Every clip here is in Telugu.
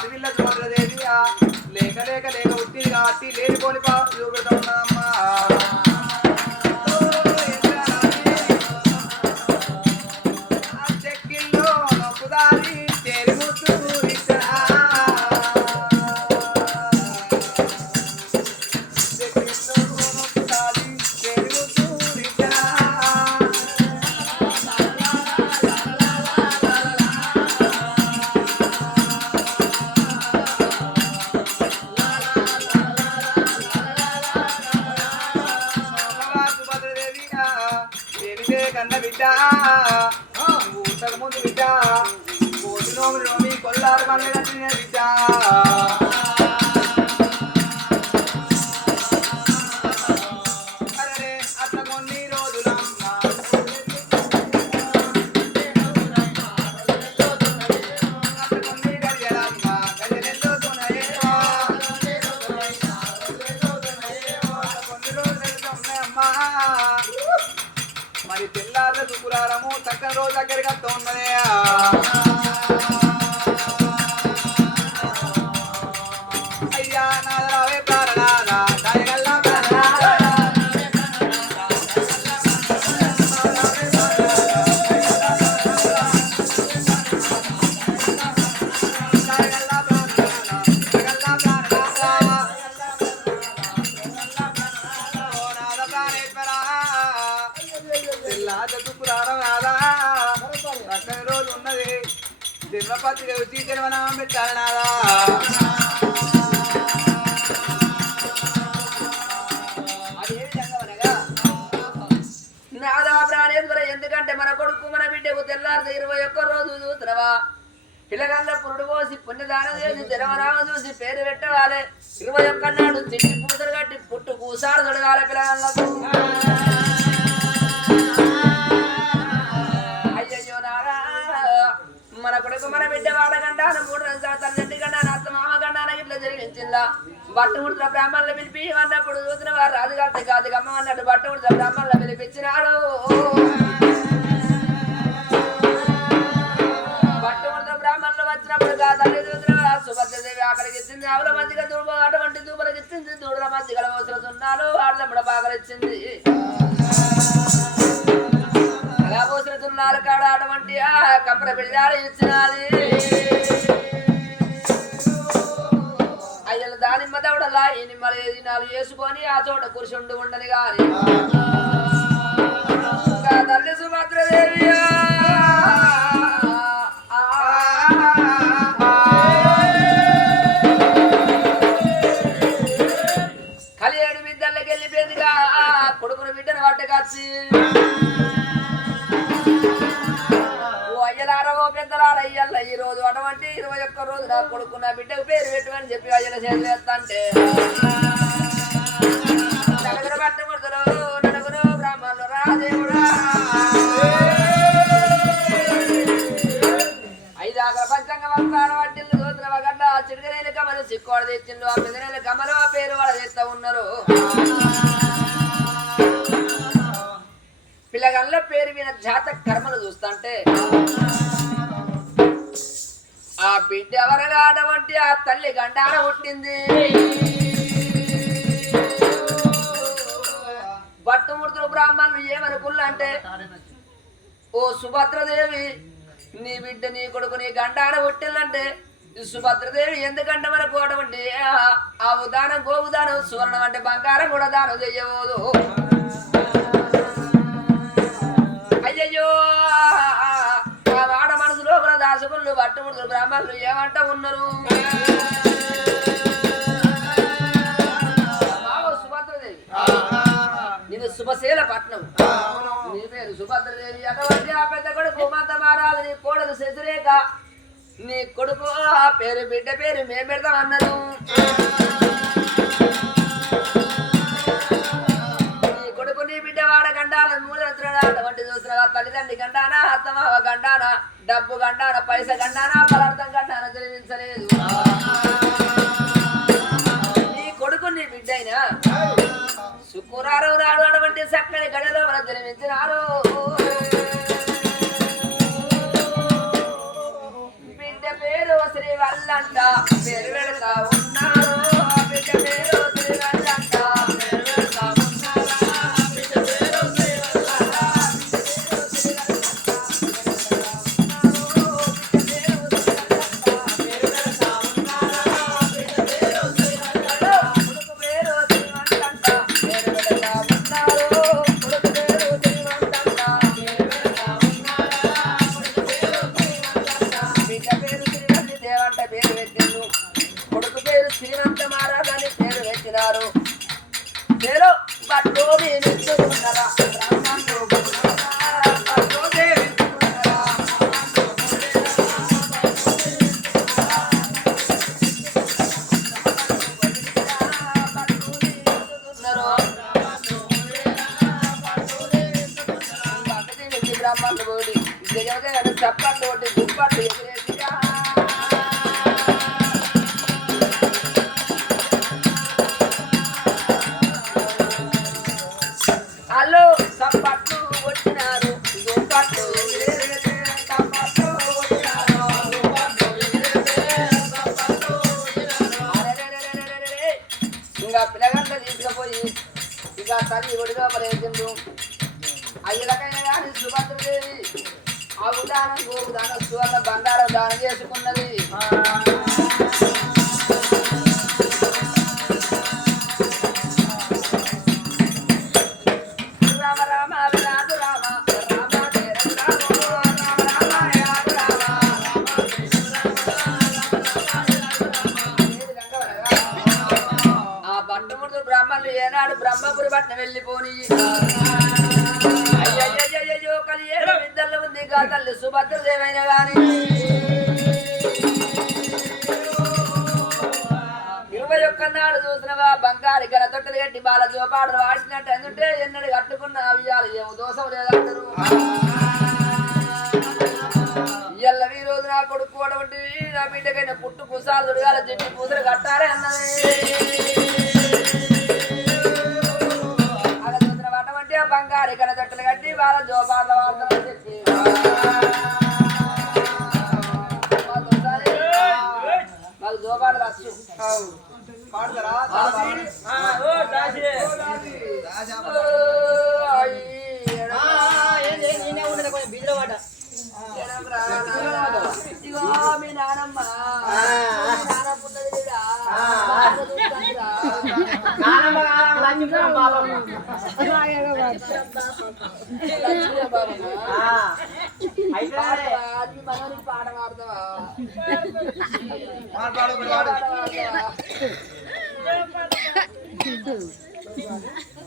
అడవిల్ల సుభద్రదేవి లేక లేక లేక ఉట్టి కాసి లేని చూపెడతా ఉన్నామ్మా కన్న బిడ్డ నువ్వు ముందు బిడ్డ కోటి నోములు నోమి కొల్లారు కన్న కట్టిన బిడ్డ కొడుకు తెల్లారితే ఇరవై ఒక్క రోజు చూసినవా పిల్లగాళ్ళ పురుడు పోసి పుణ్యదానం చేసి జనమరామ చూసి పేరు పెట్టవాలే ఇరవై ఒక్క నాడు తిట్టి పూసలు కట్టి పుట్టు కూసాడు తొడగాలి పిల్లగాళ్ళకు. అయ్యయ్యో నారా మన కొడుకు మన బిడ్డ వాడకండా మూడు రోజుల తల్లి కన్నా అత్త మామ కన్నా ఇట్లా జరిగించిందా? బట్ట ఉడుతున్న బ్రాహ్మణులు పిలిపి అన్నప్పుడు చూసిన వారు రాజుగారి కాదు అమ్మ అన్నట్టు బట్ట ఉడుతున్న బ్రాహ్మణులు పిలిపించినాడు. తల్లి చూసిన సుభద్రదేవి అక్కడికి ఆవుల మధ్యగా దూపు అటువంటి దూపలకి ఇచ్చింది దూడల మధ్యగల వస్తున్నారు ఆడదమ్మడ బాగలిచ్చింది అలా పోసినతున్నారు కాడ అటువంటి ఆ కప్పర బిళ్ళాడు ఇచ్చినది అయ్యల దానిమ్మ దవడలా ఈ నిమ్మల నాలుగు వేసుకొని ఆ. చోట కూర్చుండు ఉండని గాని ఇంకా తల్లి సుభద్రదేవి నా కొడుకు నా బిడ్డకు పేరు పెట్టమని చెప్పి అయ్యల చేస్తాంటే నలుగురు పట్టుకుంటారు నలుగురు బ్రాహ్మణులు రాదేవుడా ఐదు ఆకల పంచంగ వస్తాను వాటిల్లు దోతుల గడ్డ కమలు సిక్కోడ తెచ్చిండు ఆ పెదనేలు కమలు ఆ పేరు వాళ్ళు చేస్తా ఉన్నారు. పిల్లగల్ల పేరు మీద జాత కర్మలు చూస్తుంటే ఆ బిడ్డ ఎవరు అటువంటి ఆ తల్లి గండాన పుట్టింది? భట్టుమూర్తులు బ్రాహ్మణులు ఏమనుకున్నా అంటే ఓ సుభద్రదేవి నీ బిడ్డ నీ కొడుకు నీ గండాన పుట్టిందంటే సుభద్రదేవి ఎందుకంటే మనకు అటువంటి ఆ- ఉదానం గోవుదానం గోవు దానం సువర్ణం అంటే బంగారం కూడా దానం చెయ్యబోదు అయ్యయ్యో! దాసకులు పట్టుముడుతులు బ్రాహ్మణులు ఏమంట ఉన్నారు? బావ సుభద్రదేవి. నేను శుభశీల పట్నం. నీ పేరు సుభద్రదేవి అటువంటి ఆ పెద్ద కొడుకు మంత నీ కోడలు శశిరేఖ. నీ కొడుకు ఆ పేరు బిడ్డ పేరు మేము పెడతాం అన్నారు నీ కొడుకు నీ బిడ్డ వాడ గండాల మూలంతుడా అటువంటి చూసిన తల్లిదండ్రి గండాన అత్తమావ గండాన? డబ్బు గండాన పైస గండాన పదార్థం గండాన తెలివించలేదు నీ కొడుకు నీ బిడ్డ అయినా శుక్రారం రాడు అటువంటి చక్కని గడిలో మనం జన్మించినారు. బ్రాహ్మణులు పోయి దగ్గర చప్పట్లు కొట్టి దుప్పట్లు ఎగిరేసిగా అటువంటి నా బిడ్డకైనా పుట్టు పుసాలు దొరగాల చెట్టి పూసలు కట్టాలి అన్నది. అలా చూసిన అటువంటి ఆ బంగారు కన తొట్టలు కట్టి వాళ్ళ జోపాట్ల వాడతారని చెప్పి. వాళ్ళు జోపాటు వచ్చు పాడతారా? పాట పాడు పాడు ఒకటి పాట పాడు పాడతావా? పాట పాడ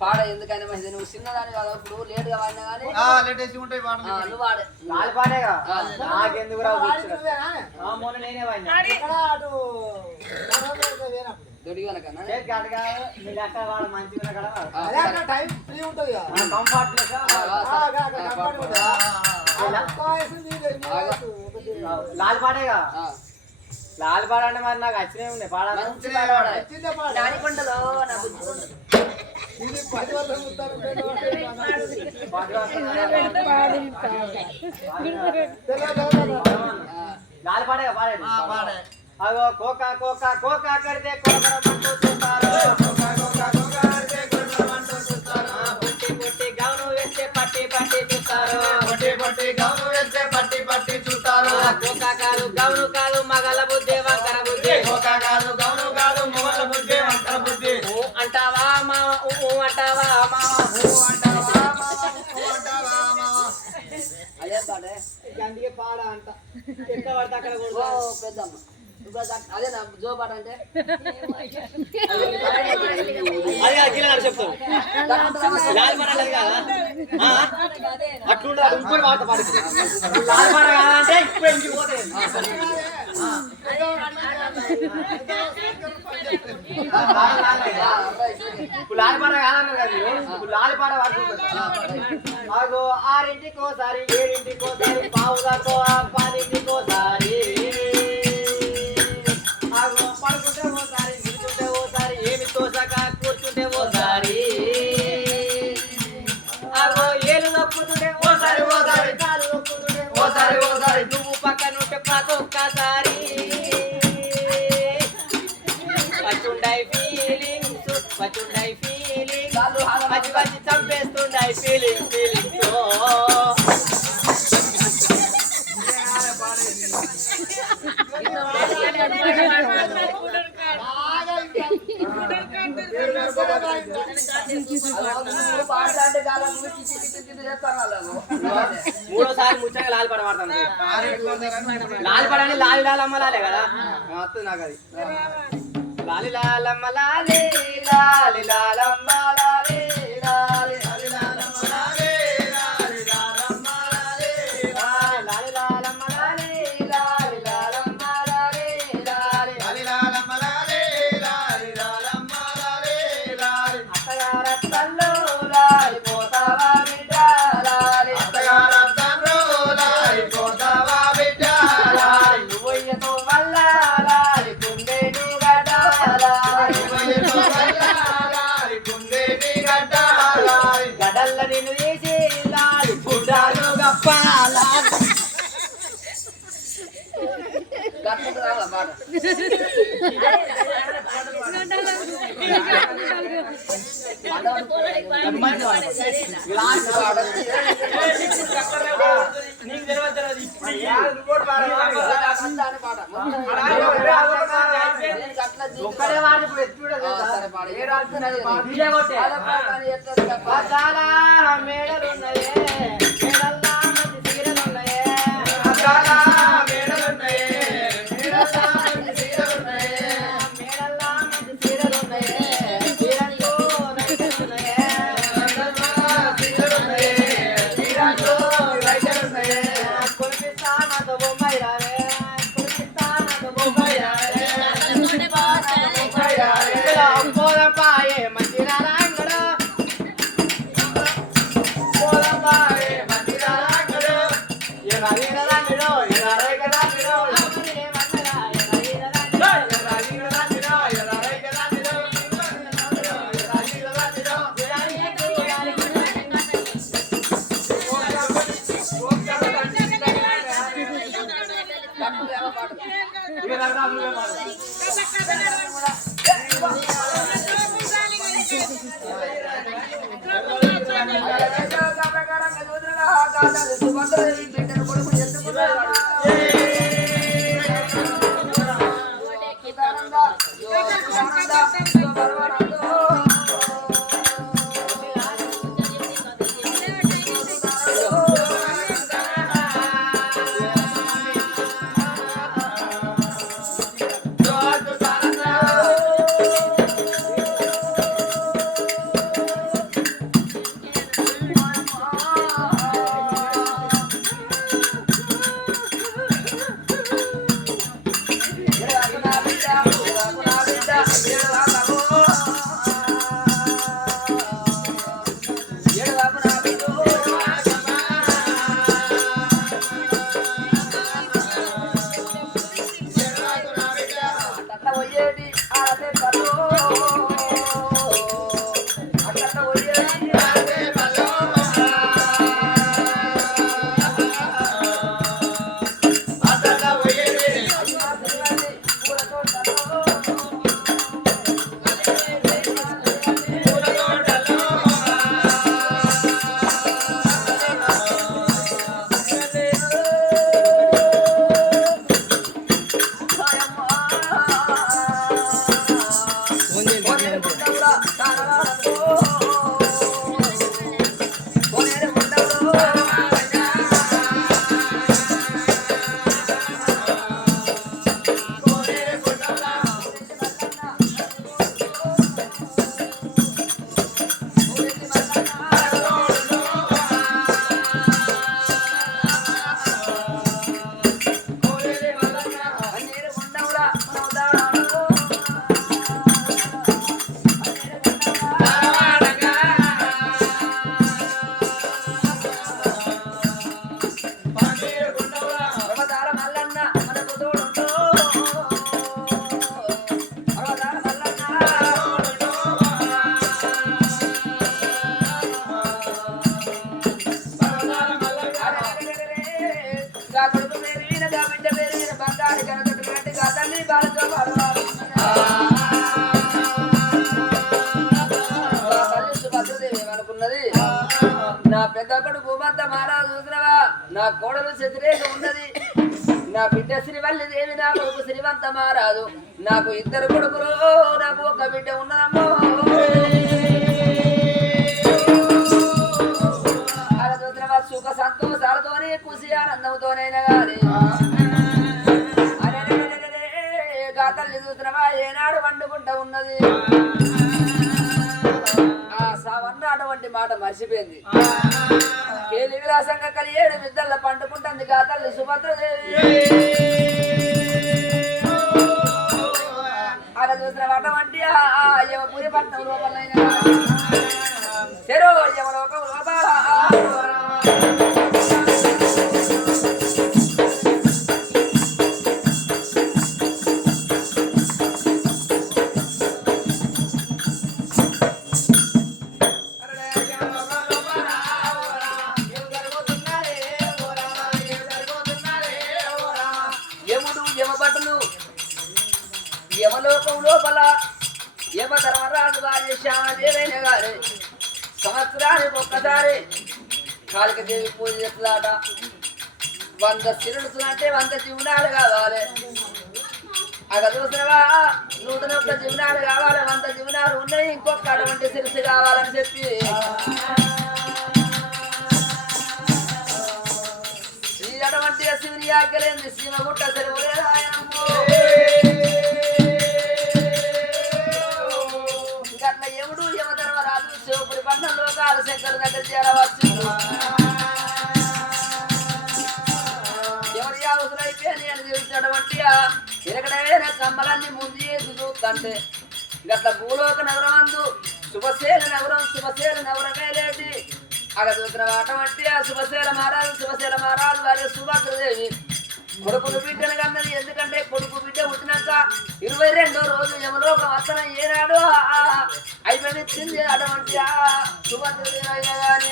పాడ ఎందుకని మంచిది. నువ్వు చిన్నదాని కదా ఇప్పుడు లేట్గా వాడినా కానీ లేటెస్ట్ ఉంటాయి పాటలు ఆ, నువ్వు వాడే నాకెందుకు రా మొన్న నేనే వాడినా టైం ఫ్రీ ఉంటుంది కంఫర్ట్ లాల్ పాడేగా లాల్ పాడ అంటే మరి నాకు వచ్చినవి ఉన్నాయి పాడాలి? మంచి పాట పాడాలి? దానికొండలో నా బుద్ధి కొండలు. ఆ, లాల్ పాడేగా పాడండి పాడే. అగో కోకా కోకా కోకా కడితే కోకరమంటూ అందుకే పాడ అంట. ఎక్కడ పడితే అక్కడ ఓ పెద్దమ్మ. అద- నా జో పాట అంటే? అది గిలాడు చెప్తాను లాల్ పాట అనేది కాదా? ఆ? అట్లుండాలి ఇంకోటి పాట పాడు లాల్ పాట కాదా అంటే ఇప్పుడు ఇంటికి పోతే ఇప్పుడు లాల్ పాట కాదన్నారు కదా మీరు ఇప్పుడు లాల్ పాట పాడుకుంటారు అగో ఆరింటికోసారి ఏడింటికోసారి పావుదాకో పాలింటికోసారి feeling, feeling so. మూడోసారి ముచ్చగా లాల్ పడ పడతాను లాల్ పడని లాలి లాలమ్మ లాలే కదా వస్తుంది నాకు అది లాలి లాలమ్మ లాలి లాలి లాలమ్మ లాలి లాలి లాస్ట్ శతిరేఖ ఉన్నది. నా బిడ్డ శ్రీవల్లి దేవి నా కొడుకు శ్రీవంత మారాదు నాకు ఇద్దరు కొడుకులు నాకు ఒక బిడ్డ ఉన్నదమ్మో. సుఖ సంతోషాలతోనే కుసి ఆనందంతోనైనా కానీ మర్చిపోయింది. కేలి విలాసంగా కలియేడు మిద్దల్ల పండుకుంటుంది గాథల్ని సుభద్రదేవి. అలా చూసిన అటువంటి పురి పట్నం లోపల చెరో యమలోకం లోపల. పూజ చేస్తున్నాడ వంద సిరులు అంటే వంద జీవనాలు కావాలి. అక్కడ చూసినవా నూతన ఒక్క జీవనాలు కావాలి. వంద జీవనాలు ఉన్నాయి. ఇంకొక అటువంటి సిరుసు కావాలని చెప్పి. అటువంటి శివుని ఆజ్ఞలేంది సీమ గుట్ట సెలవు అంటే గట్ల భూలోక నగరం అందు శుభశీల నగరం శుభశీల నగరమే లేది అక్కడ చూసిన అటువంటి ఆ శుభశీల మహారాజు శుభశీల మహారాజు వారి సుభద్రదేవి కొడుకును బిడ్డను కన్నది ఎందుకంటే కొడుకు బిడ్డ పుట్టినాక ఇరవై రెండో రోజు యమలోక వస్తన ఏనాడు అయిపోయింది. అటువంటి ఆ సుభద్రదేవి అయినా కానీ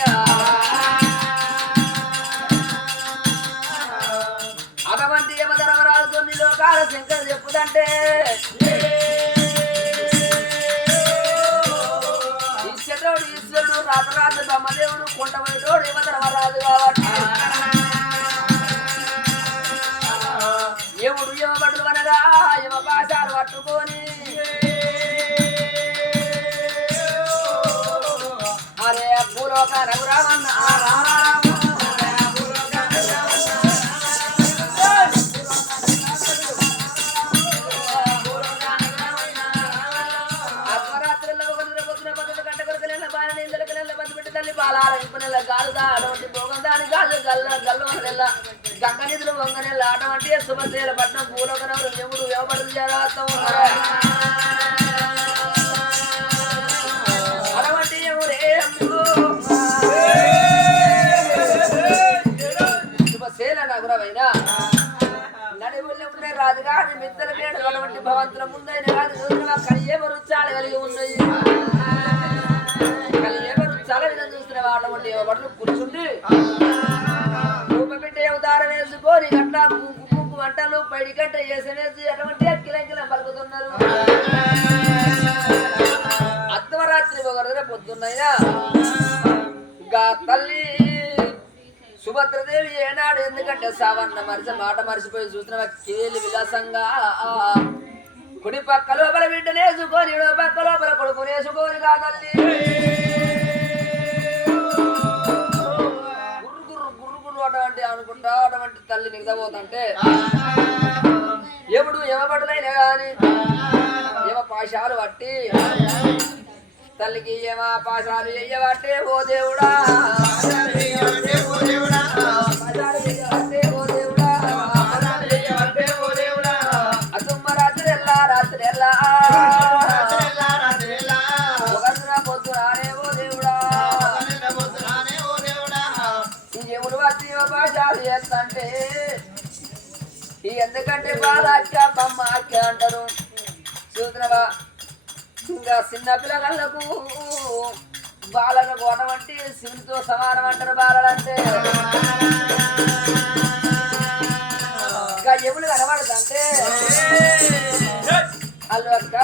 కాలాల పెట్టి తల్లి పాలార ఇంపు గాలుదా? అటువంటి భోగం గాలు గల్ల గల్లు నెల గంగ నిధులు వంగనెల్ల అటువంటి శుభశీల పట్నం పూలకనవరు యముడు వ్యవపడలు జరాత్తం అటువంటి యముడే శుభశీల నగరమైనా? రాజుగారి మిత్తల పేడ అటువంటి భవంతుల ముందైన రాజు చూసిన కలియే రుచాలు కలిగి ఉన్నాయి. అటువంటి కూర్చుంది. రూపబిడ్డ అవతారం వేసుకొని గట్ట కుంకు వంటలు పైడి గంట వేసనేసి అటువంటి అక్కిలంకిలం పలుకుతున్నారు. అర్ధవరాత్రి ఒకరు పొద్దున్నైనా ఇంకా తల్లి సుభద్రదేవి ఏనాడు ఎందుకంటే సావన్న మరిచి మాట మరిచిపోయి చూసిన కేలి విలాసంగా. కుడి పక్క లోపల బిడ్డనేసుకొని ఇడో పక్క లోపల కొడుకునేసుకొని కాదల్లి అటువంటి అనుకుంటా అటువంటి తల్లి నిగదపోతుంటే ఎప్పుడు ఎవబడులైనా కానీ ఎవ పాశాలు పట్టి తల్లికి ఏమా పాశాలు ఎయ్యబట్టే ఓ దేవుడా. ఎందుకంటే బాధాఖ్య ఆక్య అంటారు. చూద్దావా ఇంకా చిన్న పిల్లలకు బాలను గోడం అంటే శివునితో సమానం అంటారు బాలంటే ఇంకా ఎవరు కనబడదంటే అల్లు అక్క